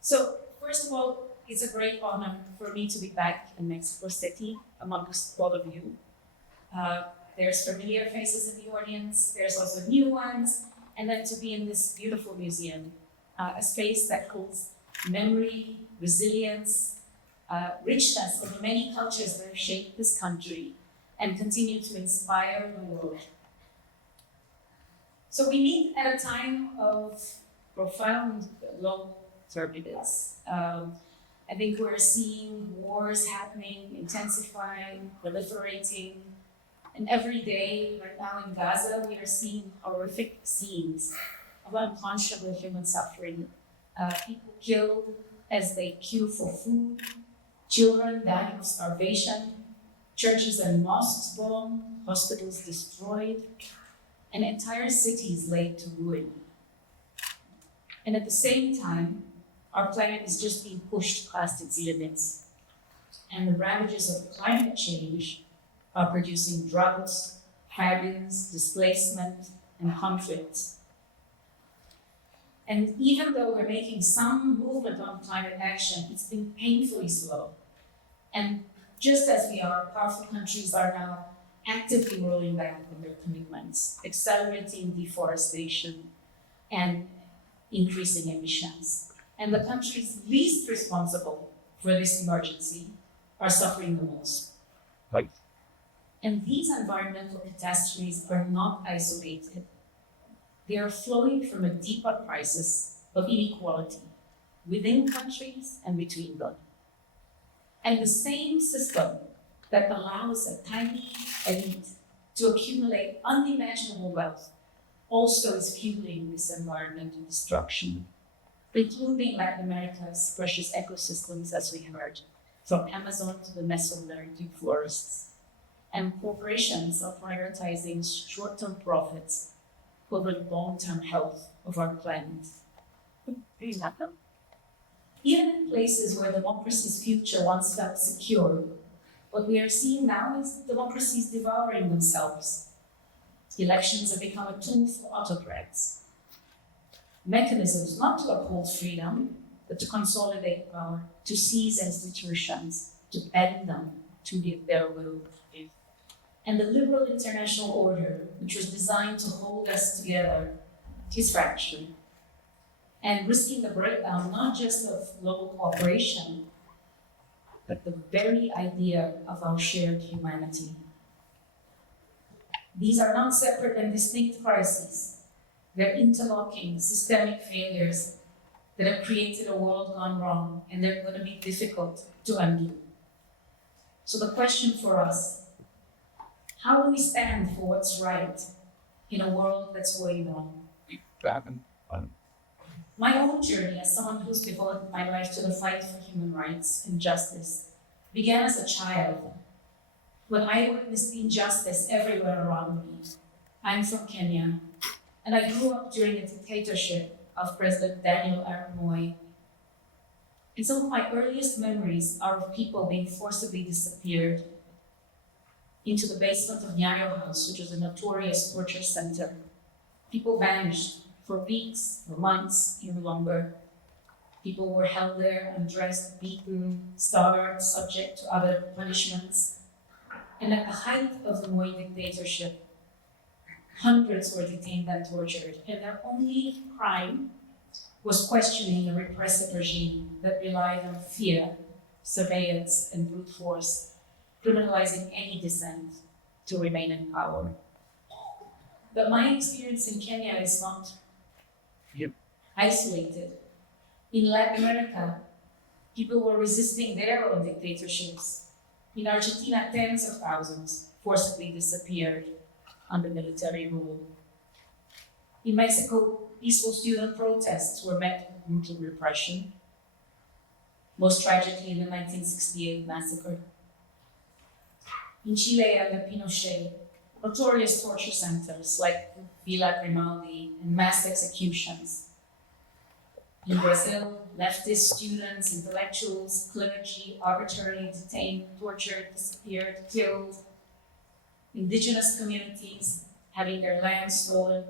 So, first of all, it's a great honor for me to be back in Mexico City amongst all of you. Uh, there's familiar faces in the audience, there's also new ones, and then to be in this beautiful museum, a space that holds memory, resilience, richness of the many cultures that have shaped this country and continue to inspire the world. So we meet at a time of profound global turbulence. I think we're seeing wars happening, intensifying, proliferating, and every day, right now in Gaza, we are seeing horrific scenes of unconscionable human suffering. People killed as they queue for food, children dying of starvation, churches and mosques bombed, hospitals destroyed, and entire cities laid to ruin. And at the same time, our planet is just being pushed past its limits. And the ravages of climate change are producing droughts, famines, displacement, and conflicts. And even though we're making some movement on climate action, it's been painfully slow. And just as we are, powerful countries are now actively rolling back on their commitments, accelerating deforestation and increasing emissions. And the countries least responsible for this emergency are suffering the most. Right. And these environmental catastrophes are not isolated. They are flowing from a deeper crisis of inequality within countries and between them. And the same system that allows a tiny elite to accumulate unimaginable wealth also is fueling this environmental destruction, including Latin America's precious ecosystems, as we heard, from Amazon to the Mesoamerican forests. And corporations are prioritizing short-term profits over the long-term health of our planet. Even in places where democracy's future once felt secure, what we are seeing now is democracies devouring themselves. Elections have become a tool for autocrats. Mechanisms not to uphold freedom, but to consolidate power, to seize institutions, to bend them to their will. And the liberal international order, which was designed to hold us together, is fractured and risking the breakdown not just of global cooperation, but the very idea of our shared humanity. These are not separate and distinct crises. They're interlocking systemic failures that have created a world gone wrong, and they're going to be difficult to undo. So the question for us, how do we stand for what's right in a world that's going wrong? My own journey as someone who's devoted my life to the fight for human rights and justice began as a child when I witnessed injustice everywhere around me. I'm from Kenya, and I grew up during the dictatorship of President Daniel Arap Moi. And some of my earliest memories are of people being forcibly disappeared into the basement of Nyayo House, which was a notorious torture center. People vanished for weeks, for months, even longer. People were held there, undressed, beaten, starved, subject to other punishments. And at the height of the Moi dictatorship, hundreds were detained and tortured, and their only crime was questioning a repressive regime that relied on fear, surveillance, and brute force, criminalizing any dissent to remain in power. But my experience in Kenya is not isolated. In Latin America, people were resisting their own dictatorships. In Argentina, tens of thousands forcibly disappeared under military rule. In Mexico, peaceful student protests were met with brutal repression, most tragically in the 1968 massacre. In Chile, under Pinochet, notorious torture centers like Villa Grimaldi and mass executions. In Brazil, leftist students, intellectuals, clergy, arbitrarily detained, tortured, disappeared, killed. Indigenous communities having their land stolen,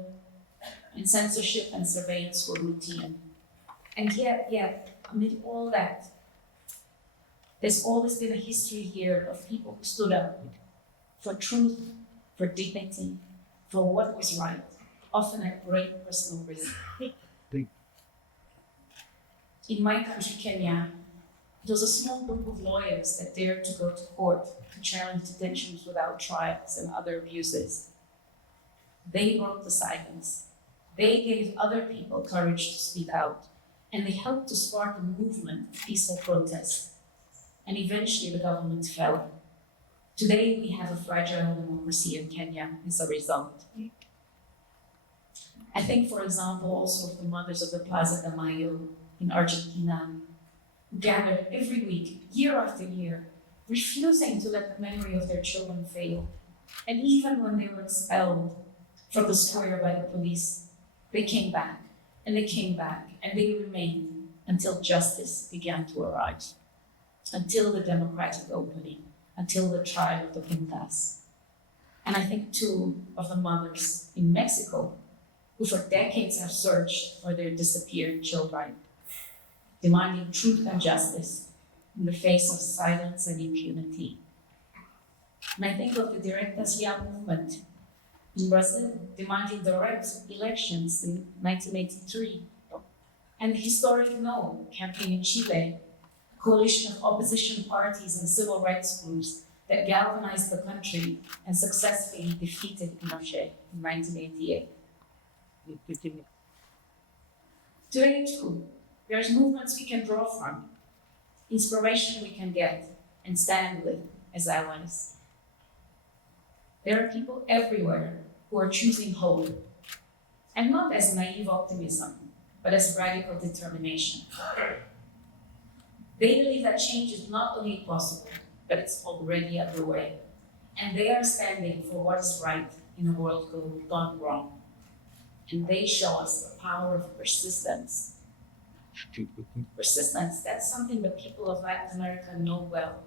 and censorship and surveillance were routine. And yet, amid all that, there's always been a history here of people who stood up for truth, for dignity, for what was right, often at great personal risk. In my country, Kenya, it was a small group of lawyers that dared to go to court to challenge detentions without trials and other abuses. They broke the silence. They gave other people courage to speak out, and they helped to spark a movement of peaceful protest. And eventually the government fell. Today we have a fragile democracy in Kenya as a result. I think, for example, also of the mothers of the Plaza de Mayo in Argentina, who gathered every week, year after year, refusing to let the memory of their children fail. And even when they were expelled from the square by the police, they came back, and they came back, and they remained until justice began to arrive, until the democratic opening, until the trial of the Pintas. And I think too of the mothers in Mexico, who for decades have searched for their disappeared children, demanding truth and justice in the face of silence and impunity. And I think of the Directas Ya movement in Brazil, demanding direct elections in 1983, and the historic No campaign in Chile, a coalition of opposition parties and civil rights groups that galvanized the country and successfully defeated Pinochet in 1988. Today too, there's movements we can draw from, inspiration we can get and stand with as allies. There are people everywhere who are choosing hope, and not as naive optimism, but as radical determination. They believe that change is not only possible, but it's already underway. And they are standing for what is right in a world gone wrong. And they show us the power of persistence. Persistence, that's something that people of Latin America know well.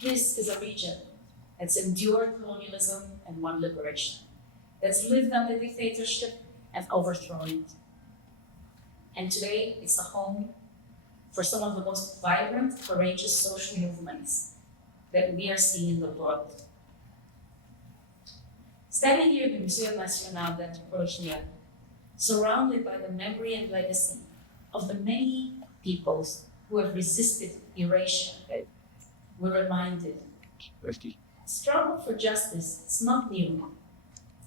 This is a region that's endured colonialism and won liberation, that's lived under dictatorship and overthrown it. And today, it's a home for some of the most vibrant, courageous social movements that we are seeing in the world. Standing here in the Museo Nacional de Antropology, surrounded by the memory and legacy of the many peoples who have resisted erasure, we're reminded. Struggle for justice is not new,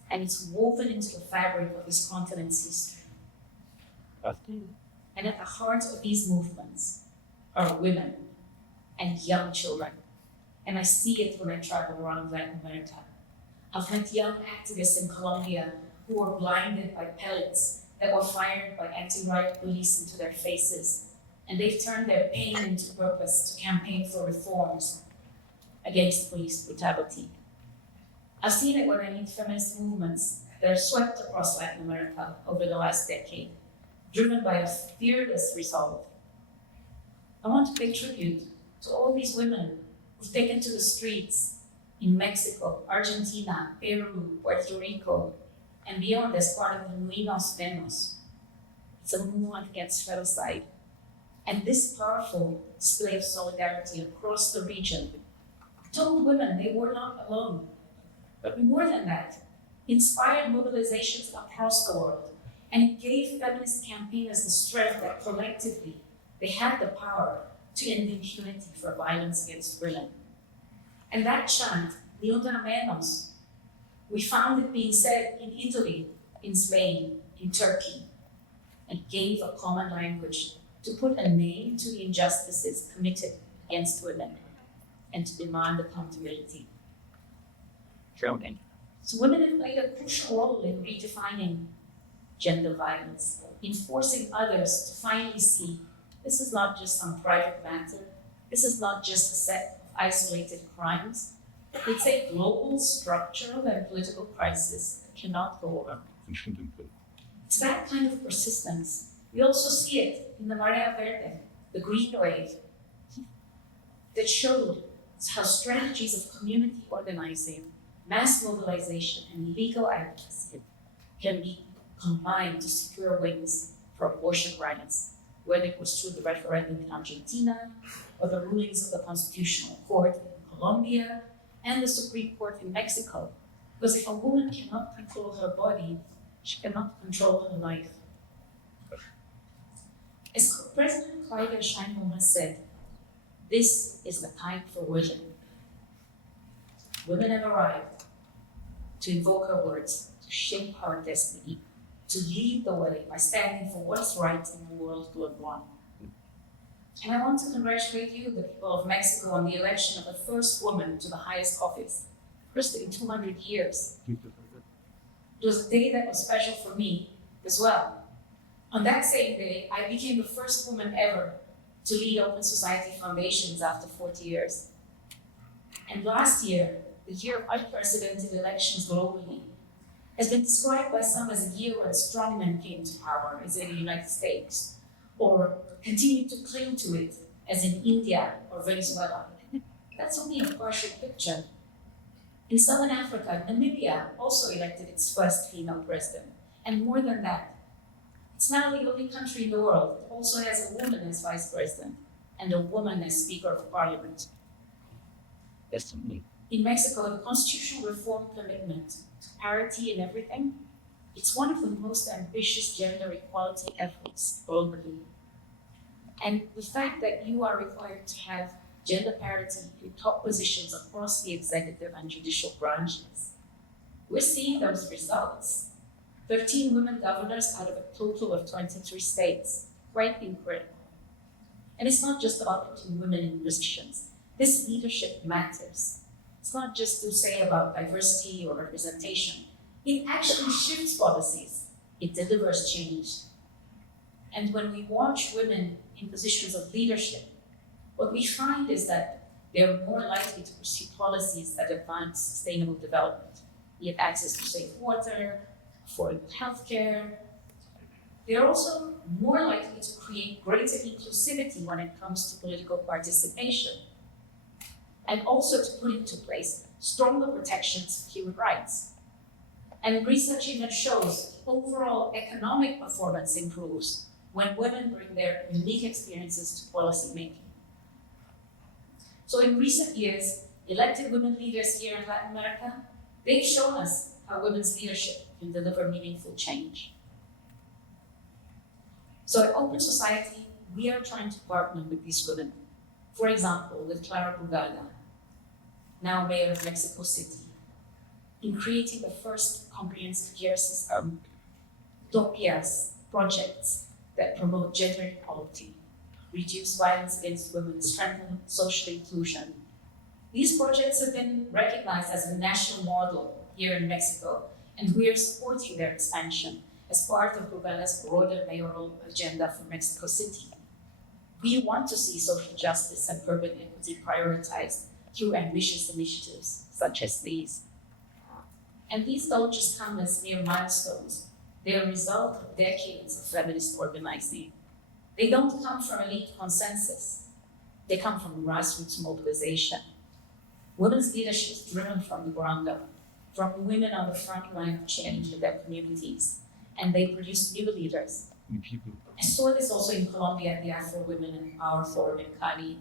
and it's woven into the fabric of this continent's history. And at the heart of these movements are women and young children. And I see it when I travel around Latin America. I've met young activists in Colombia who were blinded by pellets that were fired by anti-riot police into their faces. And they've turned their pain into purpose to campaign for reforms against police brutality. I've seen it when I meet feminist movements that are swept across Latin America over the last decade, driven by a fearless resolve. I want to pay tribute to all these women who've taken to the streets in Mexico, Argentina, Peru, Puerto Rico, and beyond as part of the Unidos Menos. It's a movement against feticide. And this powerful display of solidarity across the region told women they were not alone. But more than that, inspired mobilizations across the world, and it gave feminist campaigners the strength that collectively they had the power to end impunity for violence against women. And that chant, Ni una menos, we found it being said in Italy, in Spain, in Turkey, and gave a common language to put a name to the injustices committed against women and to demand accountability. So women have played a crucial role in redefining gender violence, in forcing others to finally see this is not just some private matter, this is not just a set of isolated crimes, it's a global structural and political crisis that cannot go on. It's that kind of persistence. We also see it in the Marea Verde, the green wave, that showed how strategies of community organizing, mass mobilization, and legal advocacy can be combined to secure wins for abortion rights, whether it was through the referendum in Argentina, or the rulings of the Constitutional Court in Colombia, and the Supreme Court in Mexico. Because if a woman cannot control her body, she cannot control her life. As President Claudia Sheinbaum has said, this is the time for women. Women have arrived to invoke her words, to shape our destiny, to lead the way by standing for what's right in a world going wrong. And I want to congratulate you, the people of Mexico, on the election of the first woman to the highest office, first in 200 years. It was a day that was special for me as well. On that same day, I became the first woman ever to lead Open Society Foundations after 40 years. And last year, the year of unprecedented elections globally, has been described by some as a year when strongmen came to power, as in the United States, or continued to cling to it, as in India or Venezuela. That's only a partial picture. In Southern Africa, Namibia also elected its first female president. And more than that, it's now the only country in the world that also has a woman as vice president and a woman as Speaker of Parliament. In Mexico, the constitutional reform commitment to parity in everything, it's one of the most ambitious gender equality efforts globally. And the fact that you are required to have gender parity in top positions across the executive and judicial branches, we're seeing those results. 13 women governors out of a total of 23 states, quite incredible. And it's not just about putting women in positions. This leadership matters. It's not just to say about diversity or representation. It actually shifts policies. It delivers change. And when we watch women in positions of leadership, what we find is that they're more likely to pursue policies that advance sustainable development, be it access to safe water, affordable healthcare. They're also more likely to create greater inclusivity when it comes to political participation, and also to put into place stronger protections for human rights. And research even shows overall economic performance improves when women bring their unique experiences to policy making. So in recent years, elected women leaders here in Latin America, they've shown us how women's leadership can deliver meaningful change. So at Open Society, we are trying to partner with these women. For example, with Clara Brugada, now mayor of Mexico City, in creating the first comprehensive care system, Utopias projects that promote gender equality, reduce violence against women, strengthen social inclusion. These projects have been recognized as a national model here in Mexico, and we are supporting their expansion as part of Brugada's broader mayoral agenda for Mexico City. We want to see social justice and urban equity prioritized through ambitious initiatives such as these. And these don't just come as mere milestones. They're a result of decades of feminist organizing. They don't come from elite consensus. They come from grassroots mobilization. Women's leadership is driven from the ground up, from women on the front line of change in their communities, and they produce new leaders. I saw this also in Colombia at the Afro Women in Power Forum in Cali,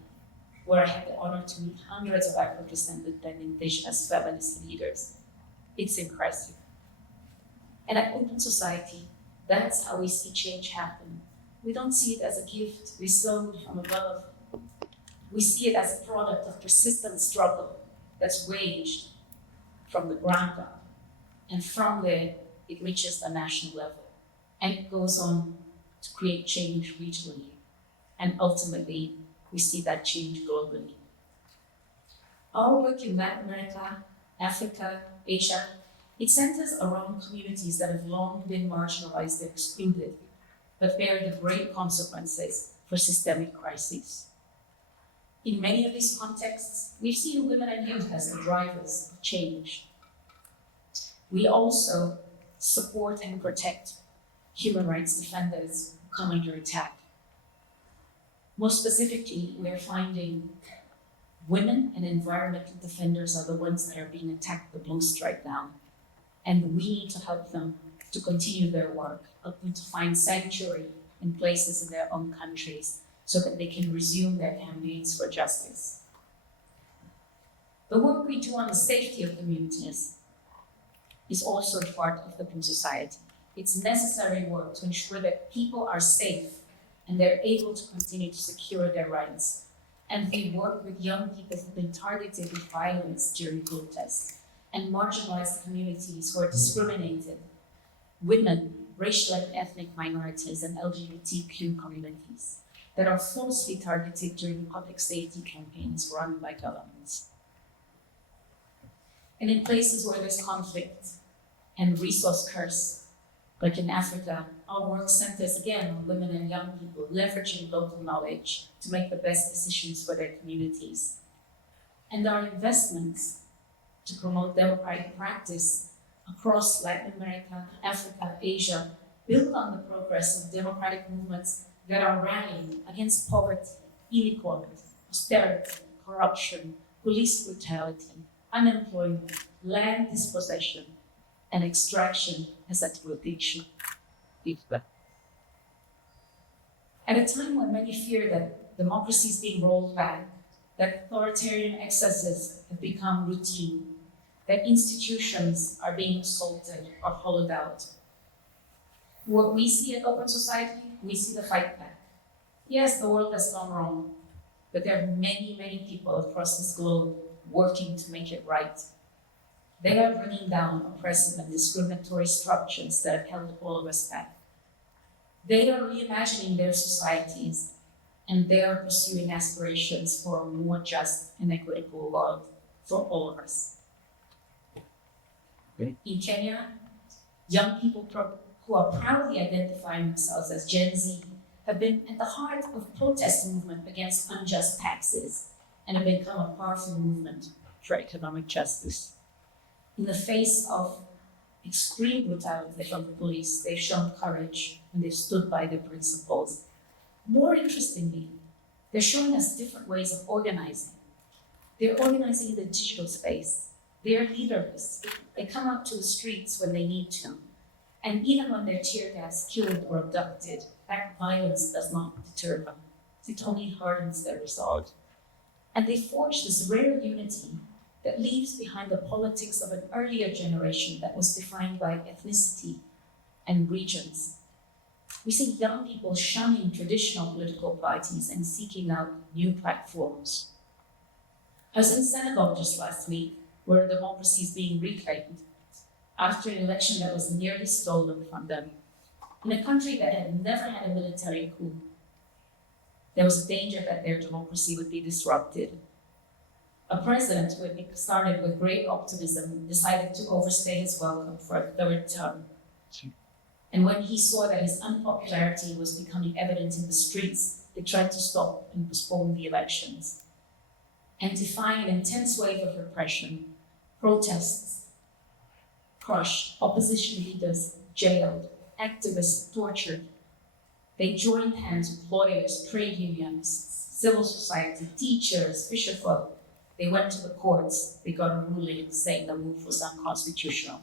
where I had the honor to meet hundreds of Afro-descendant and indigenous feminist leaders. It's impressive. And at Open Society, that's how we see change happen. We don't see it as a gift bestowed from above. We see it as a product of persistent struggle that's waged from the ground up. And from there, it reaches the national level. And it goes on to create change regionally. And ultimately, we see that change globally. Our work in Latin America, Africa, Asia, it centers around communities that have long been marginalized and excluded, but bear the great consequences for systemic crises. In many of these contexts, we've seen women and youth as the drivers of change. We also support and protect human rights defenders who come under attack. More specifically, we're finding women and environmental defenders are the ones that are being attacked the most right now. And we need to help them to continue their work, help them to find sanctuary in places in their own countries so that they can resume their campaigns for justice. The work we do on the safety of communities is also part of open society. It's necessary work to ensure that people are safe and they're able to continue to secure their rights. And we work with young people who've been targeted with violence during protests and marginalized communities who are discriminated, women, racial and ethnic minorities, and LGBTQ communities that are falsely targeted during public safety campaigns run by governments. And in places where there's conflict and resource curse, like in Africa, our work centers again on women and young people, leveraging local knowledge to make the best decisions for their communities. And our investments to promote democratic practice across Latin America, Africa, Asia, build on the progress of democratic movements that are rallying against poverty, inequality, austerity, corruption, police brutality, unemployment, land dispossession, and extraction as exploitation. At a time when many fear that democracy is being rolled back, that authoritarian excesses have become routine, that institutions are being assaulted or hollowed out, what we see at Open Society, we see the fight back. Yes, the world has gone wrong, but there are many, many people across this globe working to make it right. They are bringing down oppressive and discriminatory structures that have held all of us back. They are reimagining their societies, and they are pursuing aspirations for a more just and equitable world for all of us. Okay. In Kenya, young people who are proudly identifying themselves as Gen Z have been at the heart of protest movement against unjust taxes and have become a powerful movement for economic justice. In the face of extreme brutality from the police, they've shown courage and they've stood by their principles. More interestingly, they're showing us different ways of organizing. They're organizing in the digital space. They're leaderless. They come out to the streets when they need to. And even when they're tear gas, killed, or abducted, that violence does not deter them. It only hardens their resolve. And they forge this rare unity that leaves behind the politics of an earlier generation that was defined by ethnicity and regions. We see young people shunning traditional political parties and seeking out new platforms. I was in Senegal just last week, where democracy is being reclaimed after an election that was nearly stolen from them. In a country that had never had a military coup, there was a danger that their democracy would be disrupted. A president who had started with great optimism decided to overstay his welcome for a third term. And when he saw that his unpopularity was becoming evident in the streets, they tried to stop and postpone the elections. And defying an intense wave of repression, protests crushed, opposition leaders jailed, activists tortured. They joined hands with lawyers, trade unions, civil society, teachers, fisherfolk. They went to the courts. They got a ruling saying the move was unconstitutional.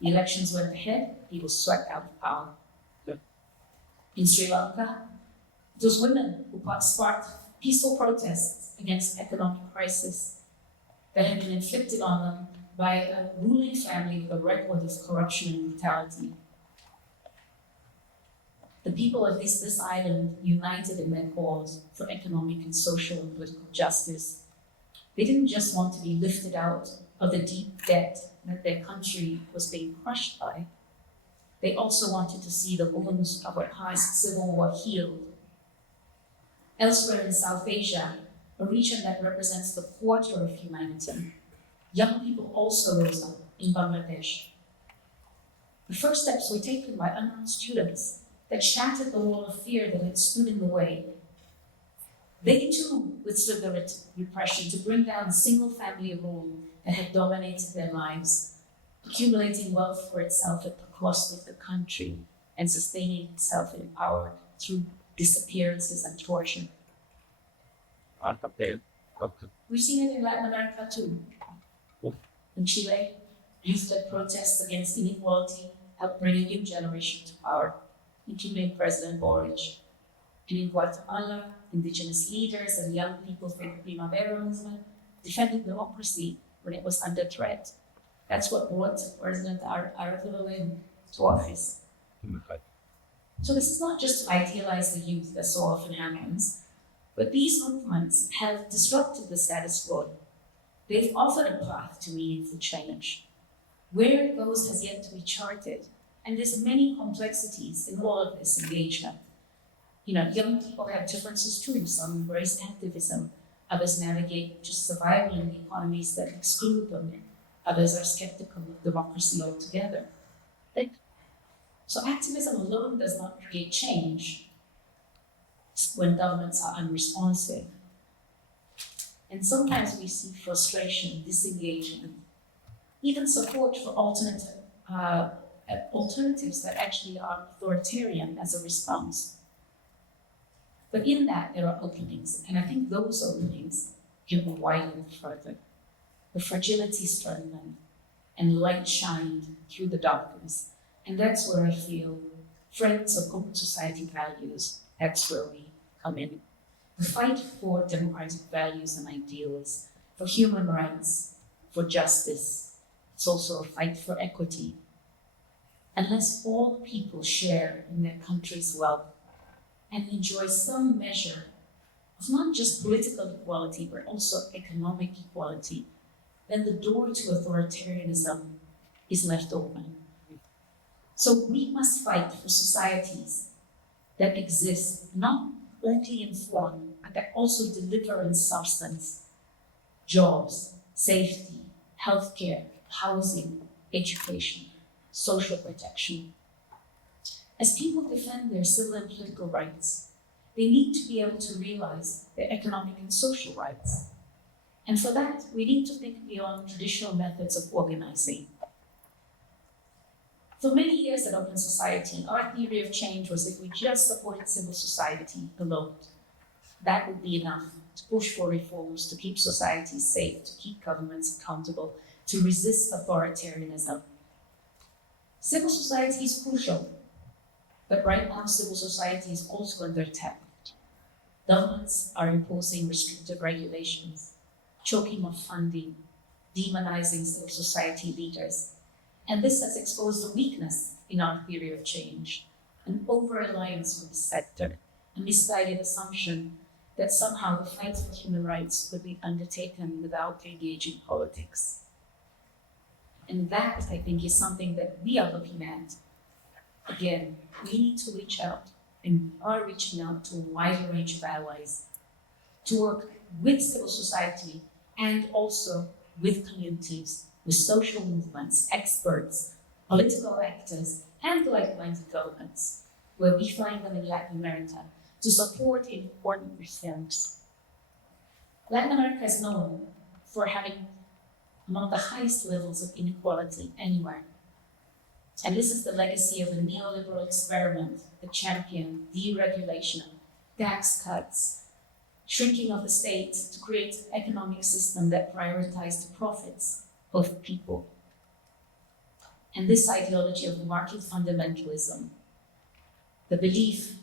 The elections went ahead. He was swept out of power. In Sri Lanka, those women who sparked peaceful protests against economic crisis that had been inflicted on them by a ruling family with a record of corruption and brutality. The people of this island united in their cause for economic and social and political justice. They didn't just want to be lifted out of the deep debt that their country was being crushed by. They also wanted to see the wounds of our past civil war healed. Elsewhere in South Asia, a region that represents the quarter of humanity, young people also rose up in Bangladesh. The first steps were taken by unarmed students that shattered the wall of fear that had stood in the way. They too withstood the repression to bring down single-family rule that had dominated their lives, accumulating wealth for itself at the cost of the country and sustaining itself in power through disappearances and torture. We've seen it in Latin America too. In Chile, youth-led protests against inequality helped bring a new generation to power. including President Boric. And in Guatemala, indigenous leaders and young people from the Primavera movement defended democracy when it was under threat. That's what brought President Arevalo into office. So this is not just to idealize the youth, that so often happens, but these movements have disrupted the status quo. They've offered a path to meaningful change. Where it goes has yet to be charted, and there's many complexities in all of this engagement. Young people have differences too. Some embrace activism, others navigate just survival in economies that exclude them. Others are skeptical of democracy altogether. So activism alone does not create change when governments are unresponsive. And sometimes we see frustration, disengagement, even support for alternatives that actually are authoritarian as a response. But in that, there are openings, and I think those openings can be widened further. The fragility strengthened and light shined through the darkness. And that's where I feel friends of open society values, that's where we come in. The fight for democratic values and ideals, for human rights, for justice. It's also a fight for equity. Unless all people share in their country's wealth and enjoy some measure of not just political equality, but also economic equality, then the door to authoritarianism is left open. So we must fight for societies that exist not only in form, but that also deliver in substance jobs, safety, healthcare, housing, education, social protection. As people defend their civil and political rights, they need to be able to realize their economic and social rights. And for that, we need to think beyond traditional methods of organizing. For many years at Open Society, our theory of change was if we just supported civil society alone, that would be enough to push for reforms, to keep societies safe, to keep governments accountable, to resist authoritarianism. Civil society is crucial, but right now civil society is also under attack. Governments are imposing restrictive regulations, choking off funding, demonizing civil society leaders. And this has exposed a weakness in our theory of change, an over-reliance on the sector, a misguided assumption that somehow the fight for human rights could be undertaken without engaging politics. And that, I think, is something that we are looking at. Again, we need to reach out and are reaching out to a wider range of allies to work with civil society and also with communities, with social movements, experts, political actors, and like-minded governments, where we find them in Latin America, to support important reforms. Latin America is known for having among the highest levels of inequality anywhere. And this is the legacy of a neoliberal experiment that championed deregulation, tax cuts, shrinking of the state to create an economic system that prioritized the profits of people. And this ideology of market fundamentalism, the belief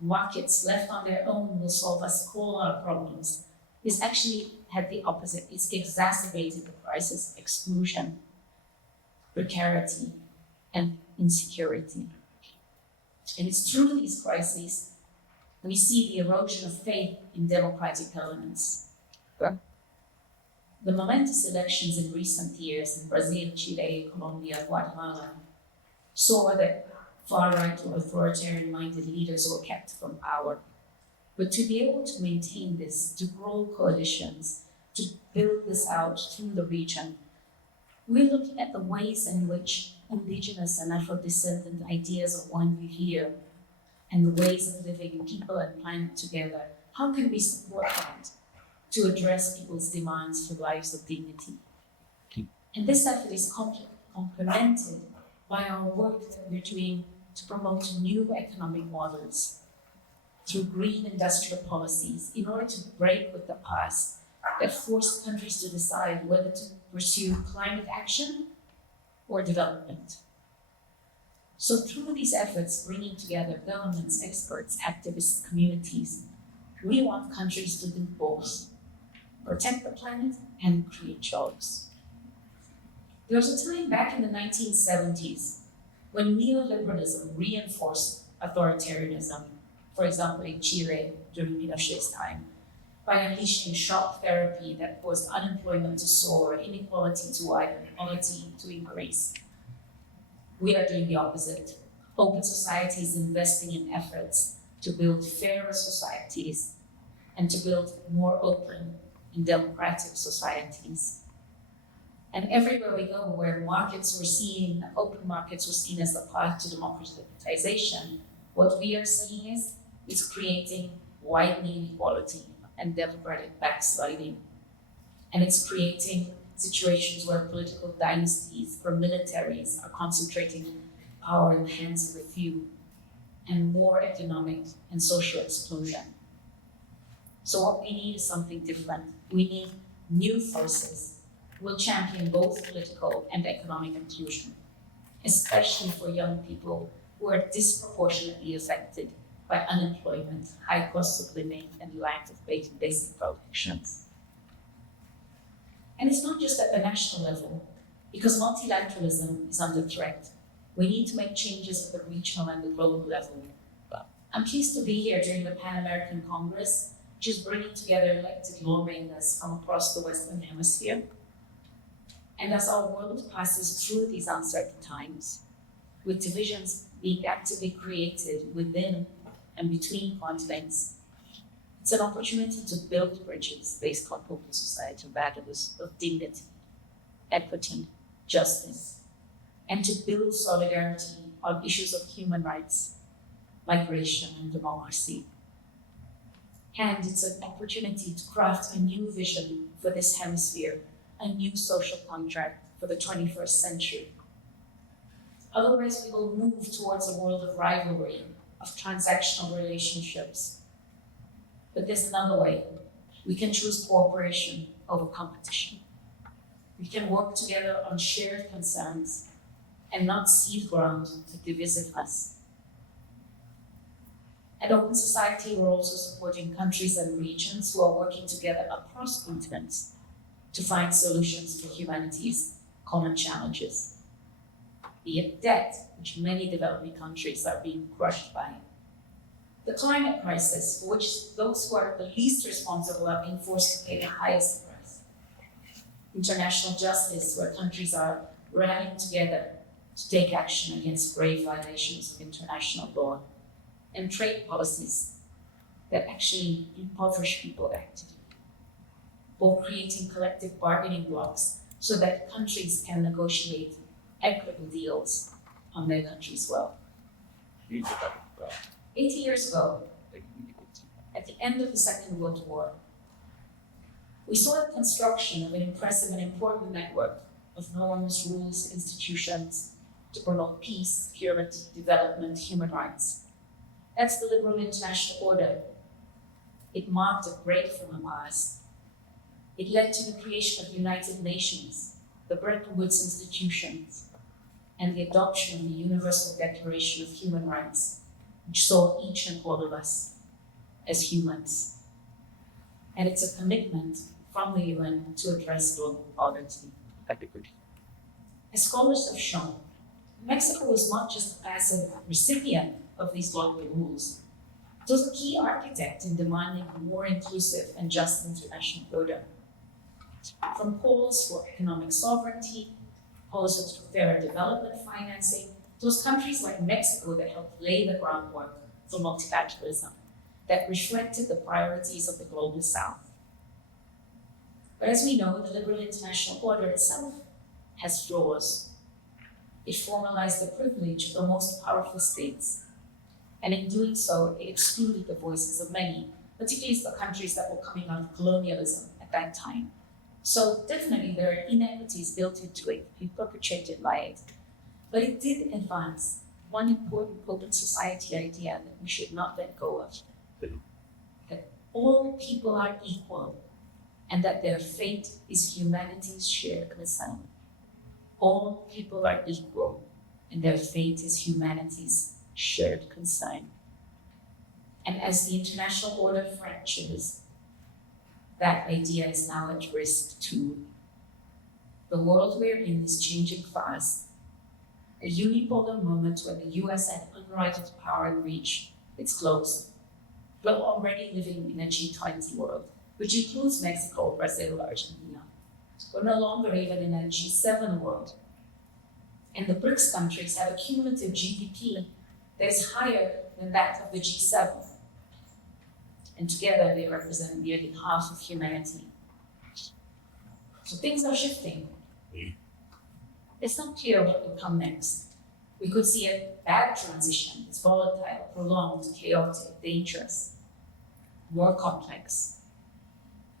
markets left on their own will solve us all our problems, is actually had the opposite. It's exacerbated the crisis of exclusion, precarity, and insecurity. And it's through these crises that we see the erosion of faith in democratic governance. The momentous elections in recent years in Brazil, Chile, Colombia, Guatemala saw that far-right or authoritarian-minded leaders were kept from power. But to be able to maintain this, to grow coalitions, to build this out through the region, we're looking at the ways in which indigenous and Afro-descendant ideas are one you hear, and the ways of living people and planet together. How can we support that to address people's demands for lives of dignity? And this effort is complemented by our work that we're doing to promote new economic models through green industrial policies in order to break with the past that forced countries to decide whether to pursue climate action or development. So through these efforts, bringing together governments, experts, activists, communities, we want countries to do both, protect the planet and create jobs. There was a time back in the 1970s when neoliberalism reinforced authoritarianism, for example in Chile during Pinochet's time, by unleashing shock therapy that caused unemployment to soar, inequality to widen, poverty to increase. We are doing the opposite. Open society is investing in efforts to build fairer societies and to build more open and democratic societies. And everywhere we go, where open markets were seen as the path to democratization, what we are seeing is creating widening inequality and democratic backsliding. And it's creating situations where political dynasties or militaries are concentrating power in the hands of a few, and more economic and social explosion. So what we need is something different. We need new forces who will champion both political and economic inclusion, especially for young people who are disproportionately affected by unemployment, high cost of living, and lack of basic protections. And it's not just at the national level, because multilateralism is under threat. We need to make changes at the regional and the global level. I'm pleased to be here during the Pan-American Congress, which is bringing together elected lawmakers from across the Western Hemisphere. And as our world passes through these uncertain times, with divisions being actively created within and between continents, it's an opportunity to build bridges based on open societal values of dignity, equity, justice, and to build solidarity on issues of human rights, migration, and democracy. And it's an opportunity to craft a new vision for this hemisphere, a new social contract for the 21st century. Otherwise, we will move towards a world of rivalry, of transactional relationships. But there's another way. We can choose cooperation over competition. We can work together on shared concerns and not cede ground to divisive us. At Open Society, we're also supporting countries and regions who are working together across continents to find solutions for humanity's common challenges, be it debt, which many developing countries are being crushed by, the climate crisis, for which those who are the least responsible are being forced to pay the highest price, international justice, where countries are rallying together to take action against grave violations of international law, and trade policies that actually impoverish people actively, or creating collective bargaining blocks so that countries can negotiate equitable deals on their country's wealth. 80 years ago, at the end of the Second World War, we saw the construction of an impressive and important network of norms, rules, institutions to promote peace, security, development, human rights. That's the liberal international order. It marked a break from the past. It led to the creation of the United Nations, the Bretton Woods institutions, and the adoption of the Universal Declaration of Human Rights, which saw each and all of us as humans. And it's a commitment from the UN to address global poverty. As scholars have shown, Mexico was not just a passive recipient of these global rules. It was a key architect in demanding a more inclusive and just international order. From calls for economic sovereignty, proposals for fairer development financing, it was countries like Mexico that helped lay the groundwork for multilateralism, that reflected the priorities of the global South. But as we know, the liberal international order itself has flaws. It formalized the privilege of the most powerful states, and in doing so, it excluded the voices of many, particularly the countries that were coming out of colonialism at that time. So definitely there are inequities built into it, perpetuated by it. But it did advance one important open society idea that we should not let go of. That all people are equal and that their fate is humanity's shared concern. All people are equal and their fate is humanity's shared concern. And as the international order fractures, that idea is now at risk too. The world we're in is changing fast. A unipolar moment when the US had unrivaled power and reach, it's close. We're already living in a G20 world, which includes Mexico, Brazil, Argentina. We're no longer even in a G7 world. And the BRICS countries have a cumulative GDP that is higher than that of the G7. And together they represent nearly half of humanity. So things are shifting. It's not clear what will come next. We could see a bad transition. It's volatile, prolonged, chaotic, dangerous, more complex.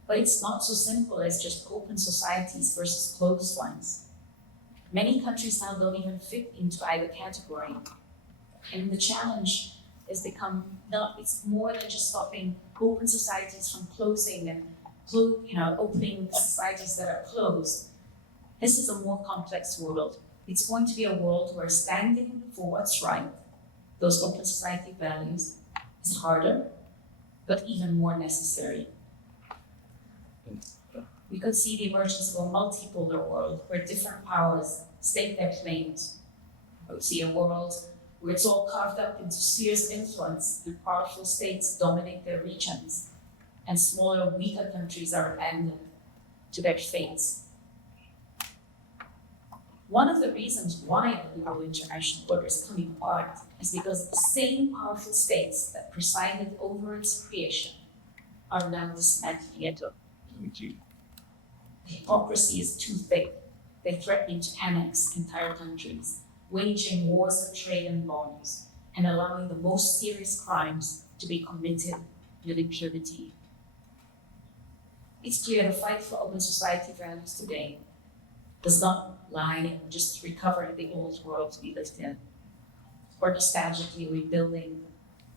But it's not so simple as just open societies versus closed ones. Many countries now don't even fit into either category. And the challenge has become, it's more than just stopping open societies from closing and opening societies that are closed. This is a more complex world. It's going to be a world where standing for what's right, those open society values, is harder, but even more necessary. We could see the emergence of a multipolar world where different powers stake their claims. We would see a world where it's all carved up into spheres of influence and powerful states dominate their regions, and smaller, weaker countries are abandoned to their fates. One of the reasons why the global international order is coming apart is because the same powerful states that presided over its creation are now dismantling it. Hypocrisy is too thick. They're threatening to annex entire countries, waging wars of trade and bombs, and allowing the most serious crimes to be committed with impunity. It's clear the fight for open society values today does not lie in just recovering the old world we lived in, or nostalgically rebuilding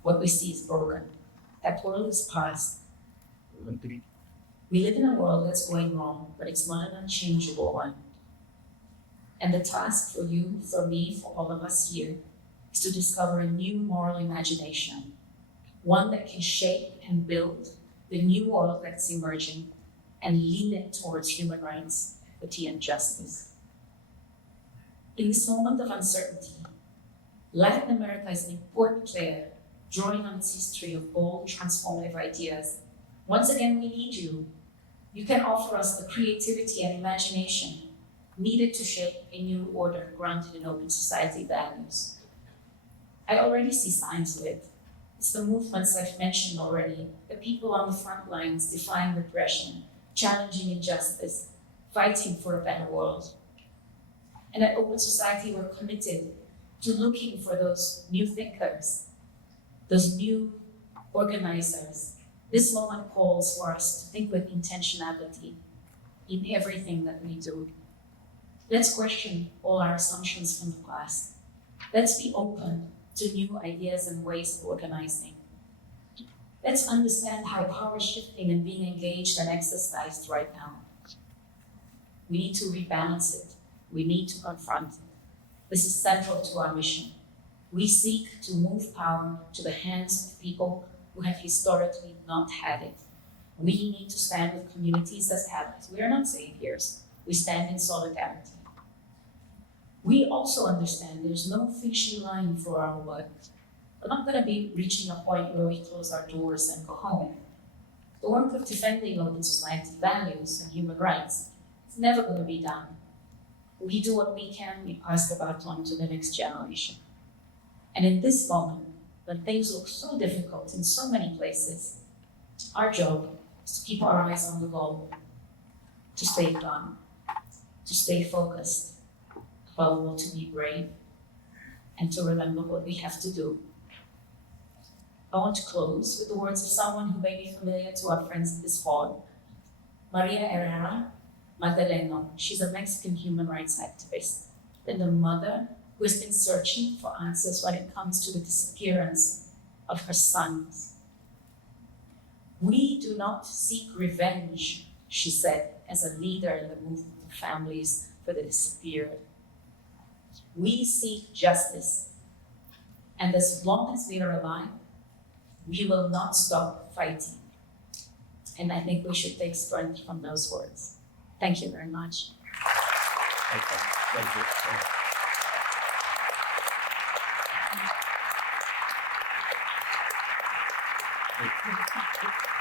what we see is broken. That world is past. We live in a world that's going wrong, but it's not an unchangeable one. And the task for you, for me, for all of us here, is to discover a new moral imagination, one that can shape and build the new world that's emerging and lean it towards human rights, equity, and justice. In this moment of uncertainty, Latin America is an important player, drawing on its history of bold, transformative ideas. Once again, we need you. You can offer us the creativity and imagination needed to shape a new order grounded in open society values. I already see signs of it. It's the movements I've mentioned already, the people on the front lines defying repression, challenging injustice, fighting for a better world. And at Open Society, we're committed to looking for those new thinkers, those new organizers. This moment calls for us to think with intentionality in everything that we do. Let's question all our assumptions from the past. Let's be open to new ideas and ways of organizing. Let's understand how power is shifting and being engaged and exercised right now. We need to rebalance it. We need to confront it. This is central to our mission. We seek to move power to the hands of people who have historically not had it. We need to stand with communities that have it. We are not saviors. We stand in solidarity. We also understand there's no finishing line for our work. We're not going to be reaching a point where we close our doors and go home. The work of defending open society values and human rights is never going to be done. We do what we can, we pass the baton to the next generation. And in this moment, when things look so difficult in so many places, our job is to keep our eyes on the goal, to stay calm, to stay focused, above all to be brave, and to remember what we have to do. I want to close with the words of someone who may be familiar to our friends in this hall, Maria Herrera Magdaleno. She's a Mexican human rights activist and a mother who has been searching for answers when it comes to the disappearance of her sons. We do not seek revenge, she said, as a leader in the movement of families for the disappeared. We seek justice. And as long as we are alive, we will not stop fighting. And I think we should take strength from those words. Thank you very much. Thank you. Thank you. Thank you.